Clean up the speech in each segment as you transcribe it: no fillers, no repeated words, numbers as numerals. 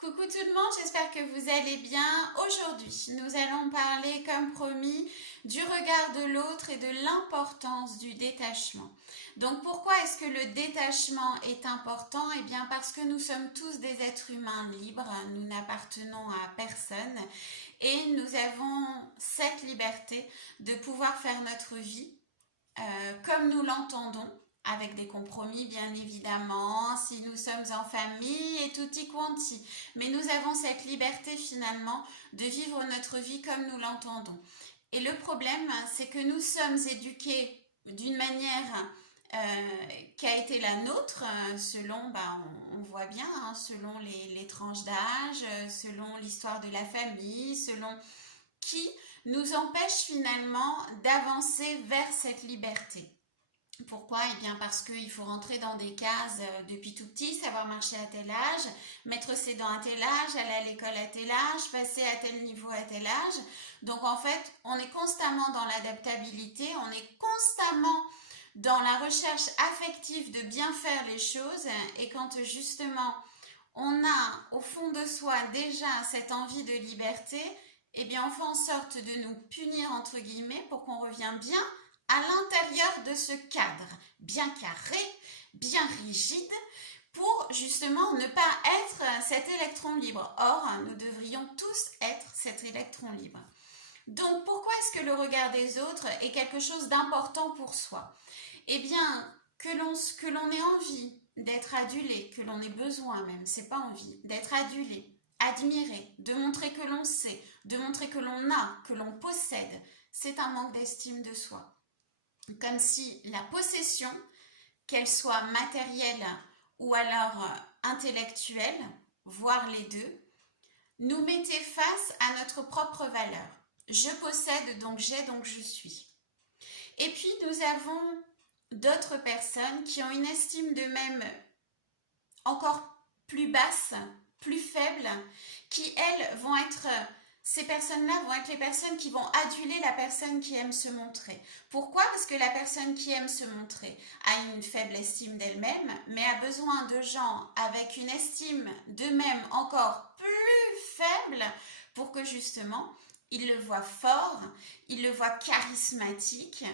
Coucou tout le monde, j'espère que vous allez bien. Aujourd'hui, nous allons parler, comme promis, du regard de l'autre et de l'importance du détachement. Donc pourquoi est-ce que le détachement est important? Eh bien parce que nous sommes tous des êtres humains libres, nous n'appartenons à personne et nous avons cette liberté de pouvoir faire notre vie comme nous l'entendons, avec des compromis bien évidemment, si nous sommes en famille et tutti quanti. Mais nous avons cette liberté finalement de vivre notre vie comme nous l'entendons. Et le problème, c'est que nous sommes éduqués d'une manière qui a été la nôtre, selon, on voit bien, hein, selon les tranches d'âge, selon l'histoire de la famille, selon qui nous empêche finalement d'avancer vers cette liberté. Pourquoi? Eh bien parce qu'il faut rentrer dans des cases depuis tout petit, savoir marcher à tel âge, mettre ses dents à tel âge, aller à l'école à tel âge, passer à tel niveau à tel âge. Donc en fait, on est constamment dans l'adaptabilité, on est constamment dans la recherche affective de bien faire les choses. Et quand justement on a au fond de soi déjà cette envie de liberté, eh bien on fait en sorte de nous punir entre guillemets pour qu'on revienne bien à l'intérieur de ce cadre bien carré, bien rigide, pour justement ne pas être cet électron libre. Or, nous devrions tous être cet électron libre. Donc, pourquoi est-ce que le regard des autres est quelque chose d'important pour soi? Eh bien, que l'on ait envie d'être adulé, que l'on ait besoin même, c'est pas envie, d'être adulé, admiré, de montrer que l'on sait, de montrer que l'on a, que l'on possède, c'est un manque d'estime de soi. Comme si la possession, qu'elle soit matérielle ou alors intellectuelle, voire les deux, nous mettait face à notre propre valeur. Je possède, donc j'ai, donc je suis. Et puis nous avons d'autres personnes qui ont une estime d'eux-mêmes encore plus basse, plus faible, qui elles vont être... Ces personnes-là vont être les personnes qui vont aduler la personne qui aime se montrer. Pourquoi? Parce que la personne qui aime se montrer a une faible estime d'elle-même, mais a besoin de gens avec une estime d'eux-mêmes encore plus faible pour que justement, ils le voient fort, ils le voient charismatique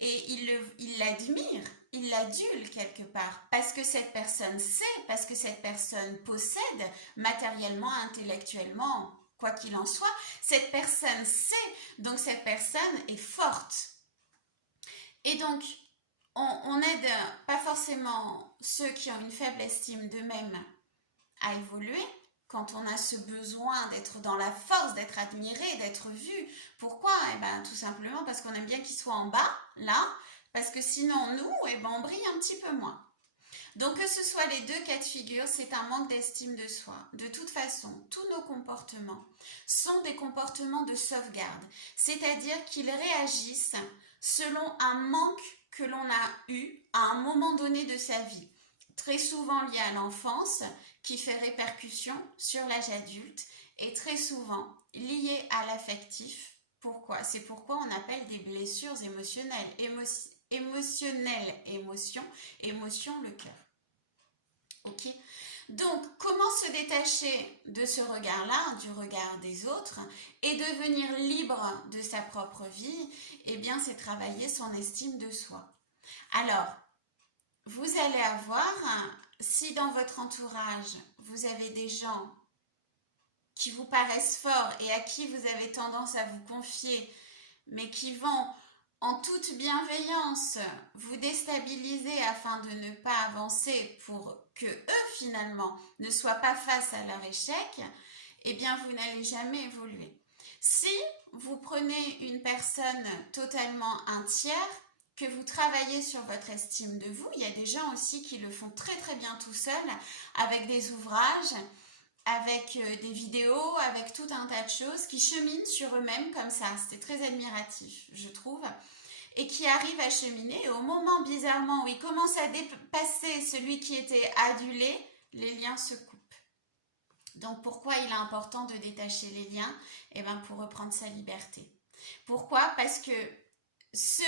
et ils l'admirent, ils l'adulent quelque part. Parce que cette personne sait, parce que cette personne possède matériellement, intellectuellement, quoi qu'il en soit, cette personne sait, donc cette personne est forte. Et donc, on n'aide pas forcément ceux qui ont une faible estime d'eux-mêmes à évoluer quand on a ce besoin d'être dans la force, d'être admiré, d'être vu. Pourquoi? Eh bien, tout simplement parce qu'on aime bien qu'ils soient en bas, là, parce que sinon, nous, on brille un petit peu moins. Donc que ce soit les deux cas de figure, c'est un manque d'estime de soi. De toute façon, tous nos comportements sont des comportements de sauvegarde, c'est-à-dire qu'ils réagissent selon un manque que l'on a eu à un moment donné de sa vie, très souvent lié à l'enfance, qui fait répercussion sur l'âge adulte, et très souvent lié à l'affectif. Pourquoi? C'est pourquoi on appelle des blessures émotionnelles. Émotion, le cœur. Ok? Donc, comment se détacher de ce regard-là, du regard des autres, et devenir libre de sa propre vie? Eh bien, c'est travailler son estime de soi. Alors, vous allez avoir, si dans votre entourage, vous avez des gens qui vous paraissent forts et à qui vous avez tendance à vous confier, mais qui vont en toute bienveillance vous déstabiliser afin de ne pas avancer pour que eux finalement ne soient pas face à leur échec, eh bien vous n'allez jamais évoluer. Si vous prenez une personne totalement un tiers, que vous travaillez sur votre estime de vous, il y a des gens aussi qui le font très très bien tout seuls, avec des ouvrages, avec des vidéos, avec tout un tas de choses, qui cheminent sur eux-mêmes comme ça. C'est très admiratif, je trouve. Et qui arrivent à cheminer. Et au moment, bizarrement, où ils commencent à dépasser celui qui était adulé, les liens se coupent. Donc, pourquoi il est important de détacher les liens? Eh bien, pour reprendre sa liberté. Pourquoi? Parce que ce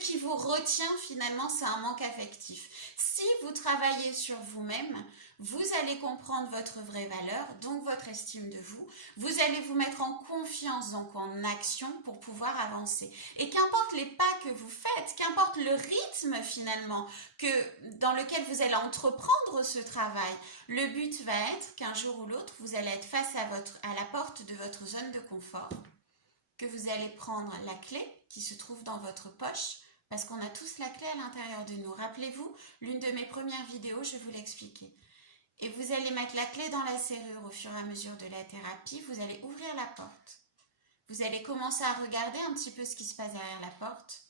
qui vous retient, finalement, c'est un manque affectif. Si vous travaillez sur vous-même, vous allez comprendre votre vraie valeur, donc votre estime de vous. Vous allez vous mettre en confiance, donc en action pour pouvoir avancer. Et qu'importe les pas que vous faites, qu'importe le rythme finalement dans lequel vous allez entreprendre ce travail, le but va être qu'un jour ou l'autre, vous allez être face à la porte de votre zone de confort, que vous allez prendre la clé qui se trouve dans votre poche, parce qu'on a tous la clé à l'intérieur de nous. Rappelez-vous, l'une de mes premières vidéos, je vous l'expliquais. Et vous allez mettre la clé dans la serrure au fur et à mesure de la thérapie. Vous allez ouvrir la porte. Vous allez commencer à regarder un petit peu ce qui se passe derrière la porte.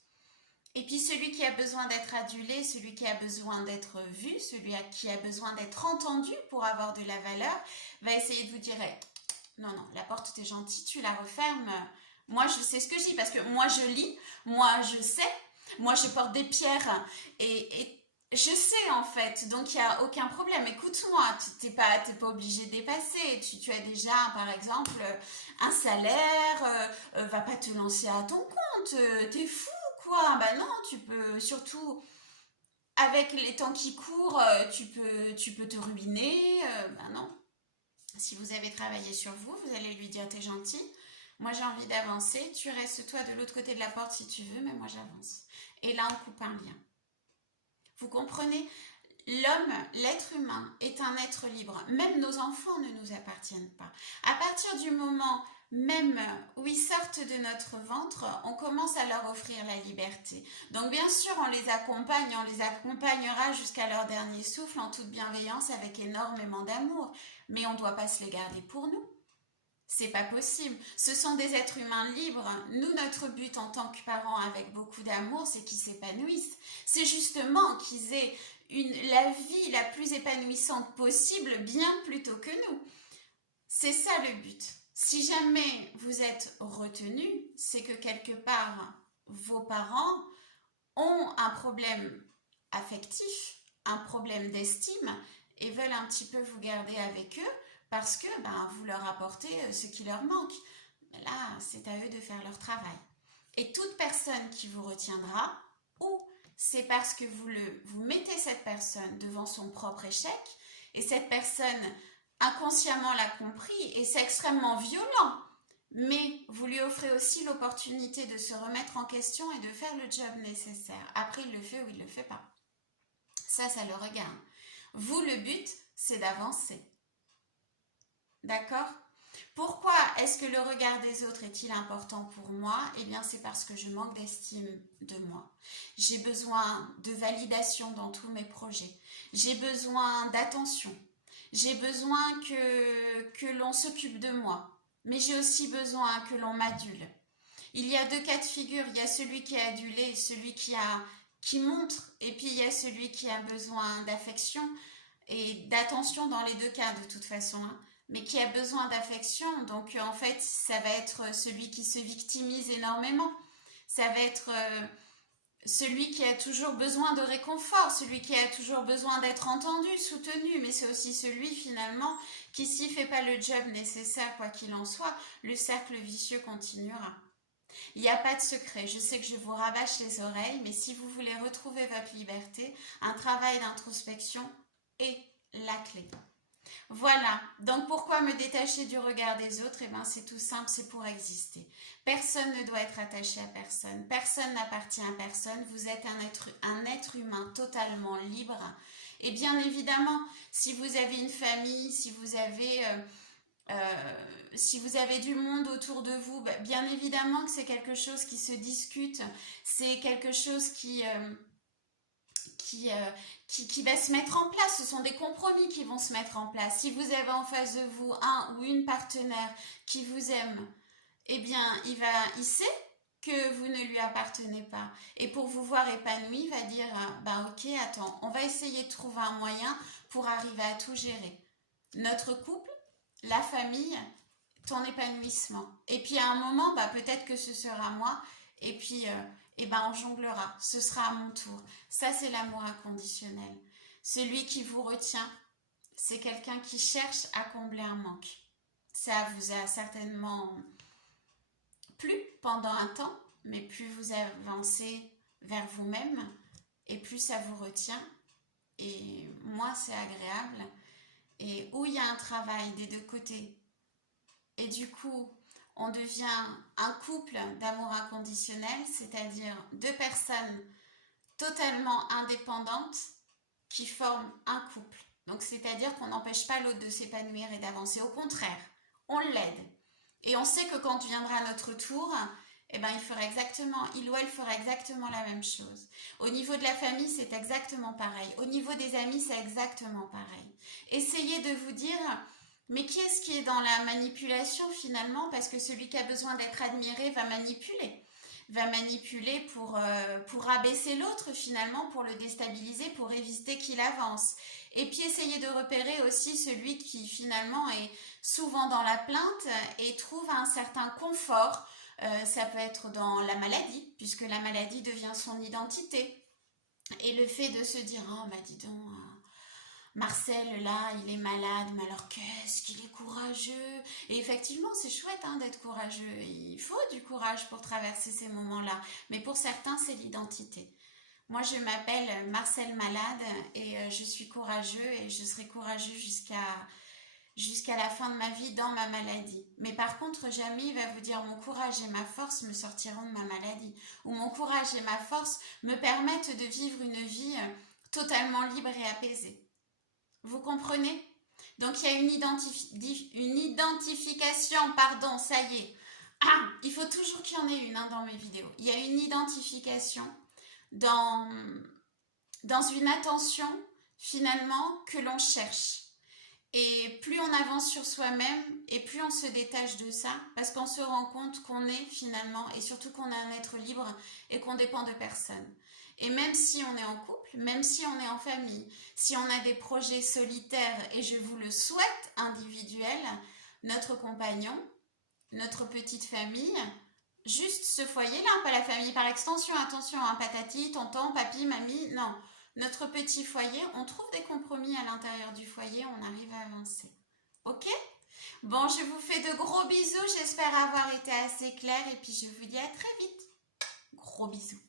Et puis celui qui a besoin d'être adulé, celui qui a besoin d'être vu, celui qui a besoin d'être entendu pour avoir de la valeur, va essayer de vous dire « Non, non, la porte, t'es gentil, tu la refermes. Moi, je sais ce que je dis parce que moi, je lis, moi, je sais. Moi, je porte des pierres et je sais en fait, donc il n'y a aucun problème. Écoute-moi, tu n'es pas obligé de dépasser. Tu as déjà, par exemple, un salaire, va pas te lancer à ton compte. T'es fou, quoi. Bah non, tu peux surtout, avec les temps qui courent, tu peux te ruiner. Bah non. Si vous avez travaillé sur vous, vous allez lui dire, t'es gentil. Moi, j'ai envie d'avancer. Tu restes toi de l'autre côté de la porte si tu veux, mais moi, j'avance. Et là, on coupe un lien. Vous comprenez? L'homme, l'être humain, est un être libre. Même nos enfants ne nous appartiennent pas. À partir du moment même où ils sortent de notre ventre, on commence à leur offrir la liberté. Donc bien sûr, on les accompagnera jusqu'à leur dernier souffle en toute bienveillance avec énormément d'amour. Mais on ne doit pas se les garder pour nous. C'est pas possible. Ce sont des êtres humains libres. Nous, notre but en tant que parents avec beaucoup d'amour, c'est qu'ils s'épanouissent. C'est justement qu'ils aient la vie la plus épanouissante possible, bien plus tôt que nous. C'est ça le but. Si jamais vous êtes retenu, c'est que quelque part, vos parents ont un problème affectif, un problème d'estime et veulent un petit peu vous garder avec eux parce que vous leur apportez ce qui leur manque. Là, c'est à eux de faire leur travail. Et toute personne qui vous retiendra, ou c'est parce que vous mettez cette personne devant son propre échec, et cette personne inconsciemment l'a compris, et c'est extrêmement violent, mais vous lui offrez aussi l'opportunité de se remettre en question et de faire le job nécessaire. Après, il le fait ou il ne le fait pas. Ça le regarde. Vous, le but, c'est d'avancer. D'accord? Pourquoi est-ce que le regard des autres est-il important pour moi? Eh bien, c'est parce que je manque d'estime de moi. J'ai besoin de validation dans tous mes projets. J'ai besoin d'attention. J'ai besoin que l'on s'occupe de moi. Mais j'ai aussi besoin que l'on m'adule. Il y a deux cas de figure. Il y a celui qui est adulé, celui qui montre. Et puis, il y a celui qui a besoin d'affection et d'attention dans les deux cas, de toute façon, mais qui a besoin d'affection. Donc, en fait, ça va être celui qui se victimise énormément. Ça va être celui qui a toujours besoin de réconfort, celui qui a toujours besoin d'être entendu, soutenu. Mais c'est aussi celui, finalement, qui, s'il ne fait pas le job nécessaire, quoi qu'il en soit, le cercle vicieux continuera. Il n'y a pas de secret. Je sais que je vous rabâche les oreilles, mais si vous voulez retrouver votre liberté, un travail d'introspection est la clé. Voilà, donc pourquoi me détacher du regard des autres? Eh bien, c'est tout simple, c'est pour exister. Personne ne doit être attaché à personne, personne n'appartient à personne, vous êtes un être humain totalement libre. Et bien évidemment, si vous avez une famille, si vous avez du monde autour de vous, bien évidemment que c'est quelque chose qui se discute, c'est quelque chose qui va se mettre en place. Ce sont des compromis qui vont se mettre en place. Si vous avez en face de vous un ou une partenaire qui vous aime, eh bien, il sait que vous ne lui appartenez pas. Et pour vous voir épanoui, il va dire, ok, attends, on va essayer de trouver un moyen pour arriver à tout gérer. Notre couple, la famille, ton épanouissement. Et puis à un moment, peut-être que ce sera moi. Et puis, on jonglera. Ce sera à mon tour. Ça, c'est l'amour inconditionnel. Celui qui vous retient, c'est quelqu'un qui cherche à combler un manque. Ça vous a certainement plu pendant un temps, mais plus vous avancez vers vous-même, et plus ça vous retient. Et moi, c'est agréable. côtés, où il y a un travail des deux côtés. Et du coup, on devient un couple d'amour inconditionnel, c'est-à-dire deux personnes totalement indépendantes qui forment un couple. Donc, c'est-à-dire qu'on n'empêche pas l'autre de s'épanouir et d'avancer. Au contraire, on l'aide. Et on sait que quand viendra notre tour, eh ben, il ou elle fera exactement la même chose. Au niveau de la famille, c'est exactement pareil. Au niveau des amis, c'est exactement pareil. Essayez de vous dire, mais qui est-ce qui est dans la manipulation finalement? Parce que celui qui a besoin d'être admiré va manipuler. Va manipuler pour abaisser l'autre finalement, pour le déstabiliser, pour éviter qu'il avance. Et puis essayez de repérer aussi celui qui finalement est souvent dans la plainte et trouve un certain confort. Ça peut être dans la maladie, puisque la maladie devient son identité. Et le fait de se dire, oh bah dis donc, Marcel là, il est malade, mais alors qu'est-ce qu'il est courageux. Et effectivement, c'est chouette d'être courageux. Il faut du courage pour traverser ces moments-là. Mais pour certains, c'est l'identité. Moi, je m'appelle Marcel Malade et je suis courageux et je serai courageux jusqu'à la fin de ma vie dans ma maladie. Mais par contre, jamais il va vous dire mon courage et ma force me sortiront de ma maladie. Ou mon courage et ma force me permettent de vivre une vie totalement libre et apaisée. Vous comprenez? Donc il y a une identification, pardon, ça y est. Ah, il faut toujours qu'il y en ait une dans mes vidéos. Il y a une identification dans une attention finalement que l'on cherche. Et plus on avance sur soi-même et plus on se détache de ça parce qu'on se rend compte qu'on est finalement et surtout qu'on est un être libre et qu'on dépend de personne. Et même si on est en couple, même si on est en famille, si on a des projets solitaires et je vous le souhaite individuels, notre compagnon, notre petite famille, juste ce foyer-là, pas la famille par extension, attention, patati, tonton, papy, mamie, non. Notre petit foyer, on trouve des compromis à l'intérieur du foyer, on arrive à avancer. Ok? Bon, je vous fais de gros bisous, j'espère avoir été assez claire et puis je vous dis à très vite. Gros bisous.